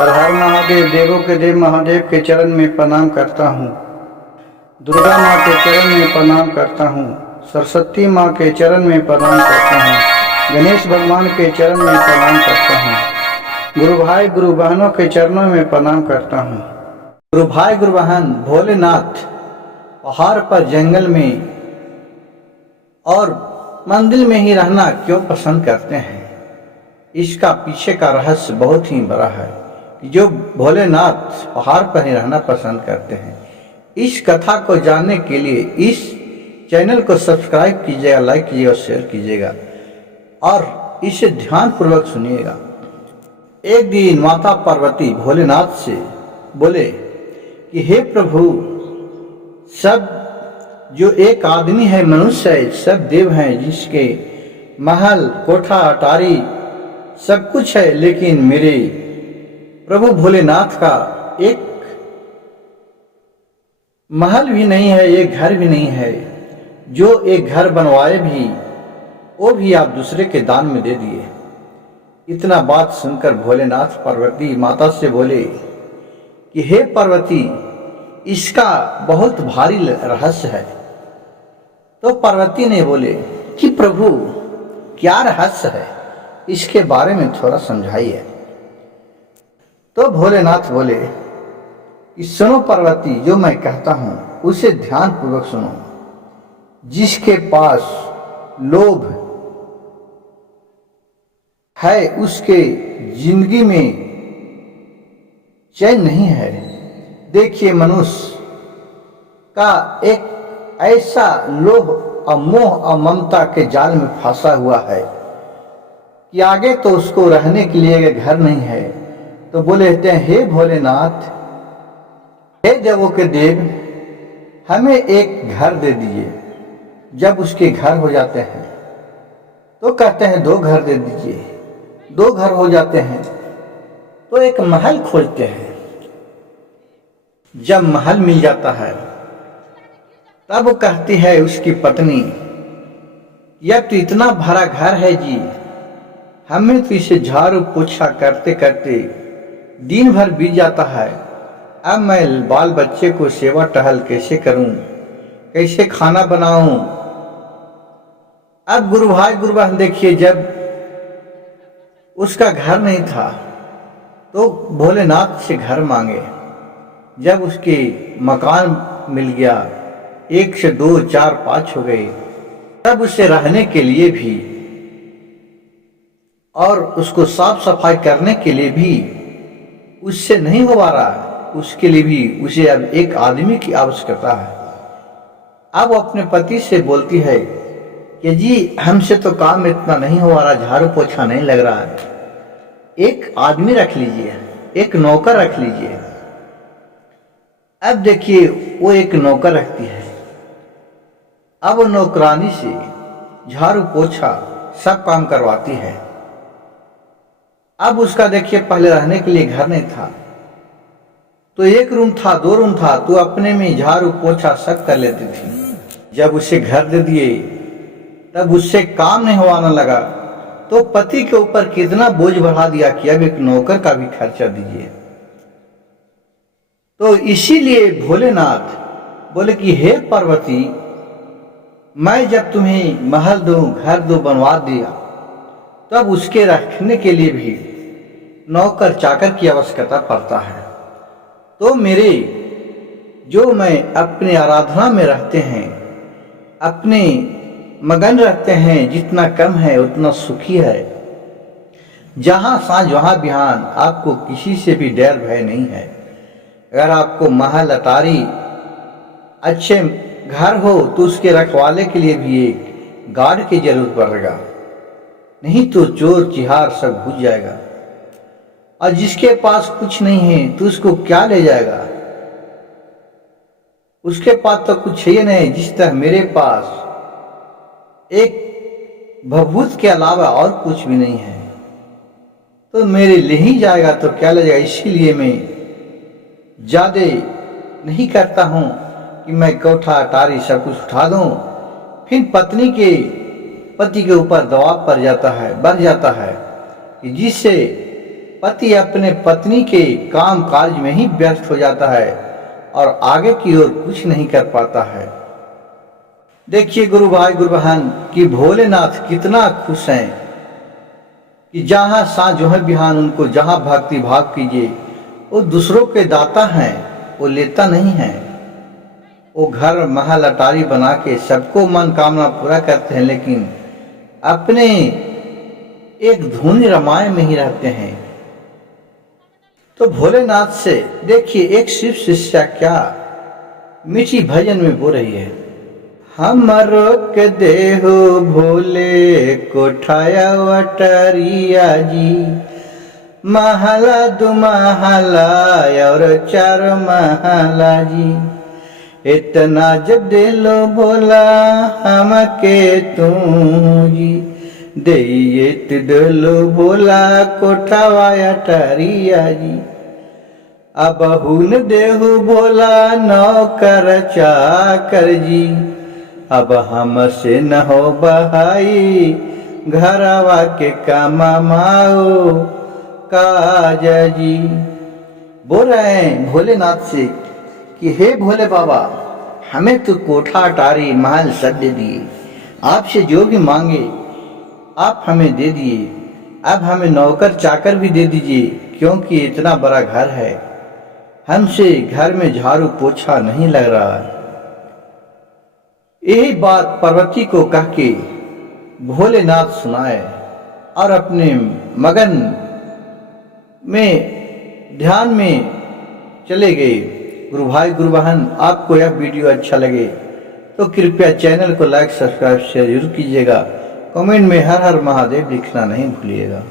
हर हर महादेव। देवों के देव महादेव के चरण में प्रणाम करता हूँ। दुर्गा माँ के चरण में प्रणाम करता हूँ। सरस्वती माँ के चरण में प्रणाम करता हूँ। गणेश भगवान के चरण में प्रणाम करता हूँ। गुरु भाई गुरु बहनों के चरणों में प्रणाम करता हूँ। गुरु भाई गुरु बहन भोलेनाथ पहाड़ पर, जंगल में और मंदिर में ही रहना क्यों पसंद करते हैं? इसका पीछे का रहस्य बहुत ही बड़ा है कि जो भोलेनाथ पहाड़ पर ही रहना पसंद करते हैं। इस कथा को जानने के लिए इस चैनल को सब्सक्राइब कीजिएगा, लाइक कीजिएगा, शेयर कीजिएगा और इसे ध्यान पूर्वक सुनिएगा। एक दिन माता पार्वती भोलेनाथ से बोले कि हे प्रभु, सब जो एक आदमी है, मनुष्य है, सब देव हैं, जिसके महल कोठा अटारी सब कुछ है, लेकिन मेरे प्रभु भोलेनाथ का एक महल भी नहीं है, एक घर भी नहीं है। जो एक घर बनवाए भी, वो भी आप दूसरे के दान में दे दिए। इतना बात सुनकर भोलेनाथ पार्वती माता से बोले कि हे पार्वती, इसका बहुत भारी रहस्य है। तो पार्वती ने बोले कि प्रभु, क्या रहस्य है, इसके बारे में थोड़ा समझाइए। तो भोलेनाथ बोले कि सुनो पार्वती, जो मैं कहता हूं उसे ध्यान पूर्वक सुनो। जिसके पास लोभ है, उसके जिंदगी में चैन नहीं है। देखिए, मनुष्य का एक ऐसा लोभ और मोह और ममता के जाल में फंसा हुआ है कि आगे तो उसको रहने के लिए घर नहीं है। तो बोले कहते हैं, हे भोलेनाथ, हे देवों के देव, हमें एक घर दे दीजिए। जब उसके घर हो जाते हैं तो कहते हैं दो घर दे दीजिए। दो घर हो जाते हैं तो एक महल खोजते हैं। जब महल मिल जाता है तब वो कहती है उसकी पत्नी, यह तो इतना भरा घर है जी, हमें तो इसे झाड़ू पोछा करते करते दिन भर बीत जाता है। अब मैं बाल बच्चे को सेवा टहल कैसे करूं, कैसे खाना बनाऊं? अब गुरु भाई गुरु बहन देखिए, जब उसका घर नहीं था तो भोलेनाथ से घर मांगे। जब उसके मकान मिल गया, 1 से 2, 4, 5 हो गए, तब उसे रहने के लिए भी और उसको साफ सफाई करने के लिए भी उससे नहीं हो पा रहा। उसके लिए भी उसे अब एक आदमी की आवश्यकता है। अब अपने पति से बोलती है कि जी, हमसे तो काम इतना नहीं हो रहा, झाड़ू पोछा नहीं लग रहा है, एक आदमी रख लीजिए, एक नौकर रख लीजिए। अब देखिए, वो एक नौकर रखती है। अब वो नौकरानी से झाड़ू पोछा सब काम करवाती है। अब उसका देखिए, पहले रहने के लिए घर नहीं था तो 1 रूम था, 2 रूम था, तो अपने में झाड़ू पोछा सब कर लेती थी। जब उसे घर दे दिए तब उससे काम नहीं होने लगा तो पति के ऊपर कितना बोझ बढ़ा दिया कि अब एक नौकर का भी खर्चा दीजिए। तो इसीलिए भोलेनाथ बोले कि हे पार्वती, मैं जब तुम्हें महल दूं, घर दूं, बनवा दिया, तब उसके रखने के लिए भी नौकर चाकर की आवश्यकता पड़ता है। तो मेरे जो मैं अपने आराधना में रहते हैं, अपने मगन रहते हैं, जितना कम है उतना सुखी है। जहां सांझ वहां बिहान, आपको किसी से भी डर भय नहीं है। अगर आपको महल अटारी अच्छे घर हो तो उसके रखवाले के लिए भी एक गार्ड की जरूरत पड़ेगा, नहीं तो चोर चिहार सब घुस जाएगा। और जिसके पास कुछ नहीं है तो उसको क्या ले जाएगा? उसके पास तो कुछ ही नहीं। जिस तरह मेरे पास एक भभूत के अलावा और कुछ भी नहीं है, तो मेरे ले ही जाएगा तो क्या ले जाएगा? इसीलिए मैं ज्यादा नहीं करता हूं कि मैं कोठा अटारी सब कुछ उठा दूं। फिर पति के ऊपर दबाव पड़ जाता है, बढ़ जाता है कि जिससे पति अपने पत्नी के काम काज में ही व्यस्त हो जाता है और आगे की ओर कुछ नहीं कर पाता है। देखिए गुरु भाई गुरु बहन कि भोलेनाथ कितना खुश हैं कि जहां सा जो है बिहान उनको जहां भक्ति भाव कीजिए। वो दूसरों के दाता हैं, वो लेता नहीं है। वो घर महल अटारी बना के सबको मन कामना पूरा करते हैं, लेकिन अपने एक धुन रमाए में ही रहते हैं। तो भोलेनाथ से देखिए एक शिव शिष्या क्या मीठी भजन में बोल रही है। हमरो के देहो भोले कोठाया अटरिया जी, महला दु महला और 4 महला जी। इतना जब दिलो भोला हमके तू जी, देत दिलो भोला कोठावा अटरिया जी। अब हुन देहु भोला नौकर चाकर जी, अब हमसे न हो बहाई घरवा के कमाओ काज जी। बोल रहे हैं भोलेनाथ से कि हे भोले बाबा, हमें तो कोठा अटारी महल सब दे दिए, आपसे जो भी मांगे आप हमें दे दिए। अब हमें नौकर चाकर भी दे दीजिए, क्योंकि इतना बड़ा घर है, हमसे घर में झाड़ू पोछा नहीं लग रहा है। यही बात पार्वती को कह के भोलेनाथ सुनाए और अपने मगन में ध्यान में चले गए। गुरु भाई गुरु बहन, आपको यह वीडियो अच्छा लगे तो कृपया चैनल को लाइक सब्सक्राइब शेयर जरूर कीजिएगा। कमेंट में हर हर महादेव लिखना नहीं भूलिएगा।